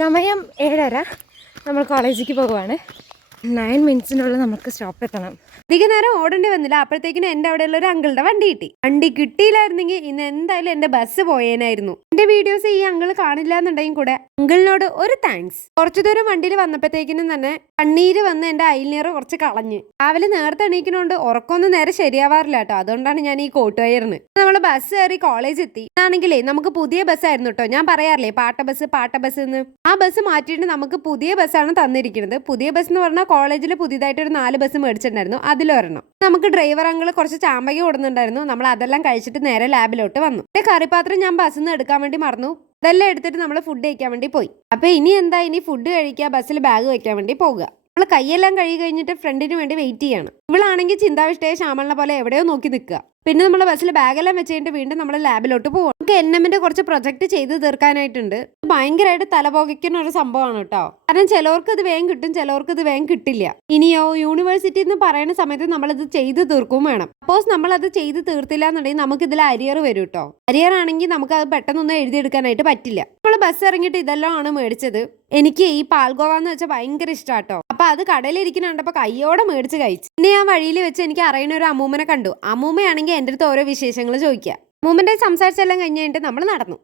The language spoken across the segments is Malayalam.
സമയം 7:30. നമ്മൾ കോളേജിലേക്ക് പോകുവാണ്. 9 മിനിറ്റ്സിനുള്ളിൽ നമുക്ക് സ്റ്റോപ്പ് എത്തണം. അധിക നേരം ഓടേണ്ടി വന്നില്ല. അപ്പോഴത്തേക്കിനും എൻ്റെ അവിടെയുള്ള ഒരു അങ്കിളുടെ വണ്ടി കിട്ടി. വണ്ടി കിട്ടിയില്ലായിരുന്നെങ്കിൽ ഇന്ന് എന്തായാലും എൻ്റെ ബസ് പോയേനായിരുന്നു. എൻ്റെ വീഡിയോസ് ഈ അങ്കിൾ കാണില്ല എന്നുണ്ടെങ്കിൽ കൂടെ അങ്കിളിനോട് ഒരു താങ്ക്സ്. കുറച്ചു ദൂരം വണ്ടിയിൽ വന്നപ്പോഴത്തേക്കിനും തന്നെ കണ്ണീര് വന്ന് എൻ്റെ ഐലിനർ കുറച്ച് കളഞ്ഞ്. രാവിലെ നേരത്തെ എണീക്കുന്നതുകൊണ്ട് ഉറക്കമൊന്നും നേരെ ശരിയാവാറില്ല കേട്ടോ. അതുകൊണ്ടാണ് ഞാൻ ഈ കോട്ട് വയറിന്. നമ്മൾ ബസ് കയറി കോളേജ് എത്തി. ആണെങ്കിലേ നമുക്ക് പുതിയ ബസ്സായിരുന്നു കേട്ടോ. ഞാൻ പറയാറില്ലേ പാട്ട ബസ് എന്ന്. ആ ബസ് മാറ്റിയിട്ട് നമുക്ക് പുതിയ ബസ്സാണ് തന്നിരിക്കുന്നത്. പുതിയ ബസ് എന്ന് പറഞ്ഞാൽ കോളേജിൽ പുതിയതായിട്ട് ഒരു 4 ബസ് മേടിച്ചിട്ടുണ്ടായിരുന്നു. അതിലൊരെണ്ണം. നമുക്ക് ഡ്രൈവർ അങ്കിൾ കുറച്ച് ചാമ്പക കൊടുക്കുന്നുണ്ടായിരുന്നു. നമ്മൾ അതെല്ലാം കഴിച്ചിട്ട് നേരെ ലാബിലോട്ട് വന്നു. കറിപ്പാത്രം ഞാൻ ബസ്സിൽ നിന്ന് എടുക്കാൻ വേണ്ടി മറന്നു. ഇതെല്ലാം എടുത്തിട്ട് നമ്മൾ ഫുഡ് കഴിക്കാൻ വേണ്ടി പോയി. അപ്പൊ ഇനി ഫുഡ് കഴിക്കുക, ബസ്സിൽ ബാഗ് വെക്കാൻ വേണ്ടി പോകുക. നമ്മൾ കൈയെല്ലാം കഴുകി കഴിഞ്ഞിട്ട് ഫ്രണ്ടിന് വേണ്ടി വെയിറ്റ് ചെയ്യാണ്. ഇവളാണെങ്കിൽ ചിന്താവിഷ്ടയെ ശ്യാമളിനെ പോലെ എവിടെയോ നോക്കി നിൽക്കുക. പിന്നെ നമ്മൾ ബസ്സിൽ ബാഗെല്ലാം വെച്ച് കഴിഞ്ഞിട്ട് വീണ്ടും നമ്മൾ ലാബിലോട്ട് പോകും. നമുക്ക് NM-ന്റെ കുറച്ച് പ്രൊജക്ട് ചെയ്ത് തീർക്കാനായിട്ടുണ്ട്. ഭയങ്കരമായിട്ട് തലപോകിക്കുന്ന ഒരു സംഭവമാണ് കേട്ടോ. കാരണം ചിലവർക്ക് ഇത് വേഗം കിട്ടും, ചിലവർക്ക് ഇത് വേഗം കിട്ടില്ല. ഇനിയോ യൂണിവേഴ്സിറ്റി എന്ന് പറയുന്ന സമയത്ത് നമ്മളിത് ചെയ്ത് തീർക്കും വേണം. സപ്പോസ് നമ്മളത് ചെയ്ത് തീർത്തില്ല എന്നുണ്ടെങ്കിൽ നമുക്ക് ഇതിൽ അരിയർ വരും കേട്ടോ. അരിയർ ആണെങ്കിൽ നമുക്ക് അത് പെട്ടെന്നൊന്നും എഴുതിയെടുക്കാനായിട്ട് പറ്റില്ല. നമ്മൾ ബസ് ഇറങ്ങിയിട്ട് ഇതെല്ലാം ആണ് മേടിച്ചത്. എനിക്ക് ഈ പാൽഗോവ എന്ന് വെച്ചാൽ ഭയങ്കര ഇഷ്ടാട്ടോ. അപ്പൊ അത് കടയിലിരിക്കുന്ന കണ്ടപ്പോ കയ്യോടെ മേടിച്ച് കഴിച്ചു. പിന്നെ ആ വഴിയിൽ വെച്ച് എനിക്ക് അറിയുന്ന ഒരു അമ്മൂമ്മനെ കണ്ടു. അമ്മൂമ്മയാണെങ്കിൽ എൻ്റെ അടുത്ത് ഓരോ വിശേഷങ്ങൾ ചോദിക്കുക. അമ്മൂമ്മന്റെ സംസാരിച്ചെല്ലാം കഴിഞ്ഞിട്ട് നമ്മൾ നടന്നു.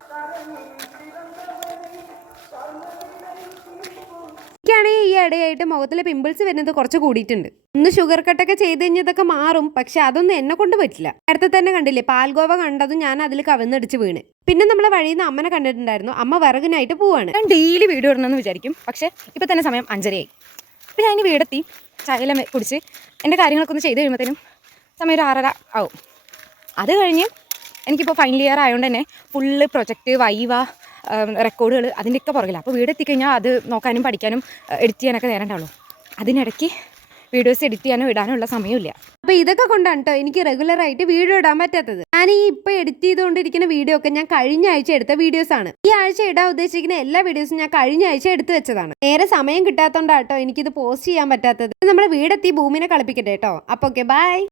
എനിക്കാണെങ്കിൽ ഈ ഇടയായിട്ട് മുഖത്തിൽ പിമ്പിൾസ് വരുന്നത് കുറച്ച് കൂടിയിട്ടുണ്ട്. ഒന്ന് ഷുഗർ കട്ടൊക്കെ ചെയ്ത് കഴിഞ്ഞതൊക്കെ മാറും. പക്ഷെ അതൊന്നും എന്നെ കൊണ്ട് പറ്റില്ല. നേരത്തെ തന്നെ കണ്ടില്ലേ പാൽഗോവ കണ്ടതും ഞാൻ അതിൽ കവിന്നടിച്ച് വീണ്. പിന്നെ നമ്മളെ വഴിയിൽ നിന്ന് അമ്മനെ കണ്ടിട്ടുണ്ടായിരുന്നു. അമ്മ വിറകിനായിട്ട് പോവാണ്. ഞാൻ ഡെയിലി വീഡിയോ ഇടണമെന്ന് വിചാരിക്കും. പക്ഷെ ഇപ്പൊ തന്നെ സമയം 5:30 അപ്പൊ ഞാൻ വീടെത്തി ചായയെല്ലാം കുടിച്ച് എൻ്റെ കാര്യങ്ങളൊക്കെ ഒന്ന് ചെയ്ത് കഴിയുമ്പോഴത്തേനും സമയം ഒരു 6:30 ആവും. അത് കഴിഞ്ഞ് എനിക്കിപ്പോൾ ഫൈനൽ ഇയർ ആയതുകൊണ്ട് തന്നെ ഫുള്ള് പ്രൊജക്റ്റ് വൈവ റെക്കോർഡുകൾ അതിൻ്റെയൊക്കെ പുറകില്ല. അപ്പോൾ വീടെത്തിക്കഴിഞ്ഞാൽ അത് നോക്കാനും പഠിക്കാനും എഡിറ്റ് ചെയ്യാനൊക്കെ നേരം ഉണ്ടാവുള്ളൂ. അതിനിടയ്ക്ക് വീഡിയോസ് എഡിറ്റ് ചെയ്യാനോ ഇടാനുള്ള സമയമില്ല. അപ്പോൾ ഇതൊക്കെ കൊണ്ടാണ് കേട്ടോ എനിക്ക് റെഗുലറായിട്ട് വീഡിയോ ഇടാൻ പറ്റാത്തത്. ഞാൻ ഈ ഇപ്പോൾ എഡിറ്റ് ചെയ്തുകൊണ്ടിരിക്കുന്ന വീഡിയോ ഒക്കെ ഞാൻ കഴിഞ്ഞ ആഴ്ച എടുത്ത വീഡിയോസാണ്. ഈ ആഴ്ച ഇടാൻ ഉദ്ദേശിക്കുന്ന എല്ലാ വീഡിയോസും ഞാൻ കഴിഞ്ഞ ആഴ്ച എടുത്തു വെച്ചതാണ്. നേരെ സമയം കിട്ടാത്തതുകൊണ്ടാണ് കേട്ടോ എനിക്കിത് പോസ്റ്റ് ചെയ്യാൻ പറ്റാത്തത്. നമ്മുടെ വീടെത്തി ഭൂമിനെ കളിപ്പിക്കട്ടെ കേട്ടോ. അപ്പോൾ ഓക്കെ ബൈ.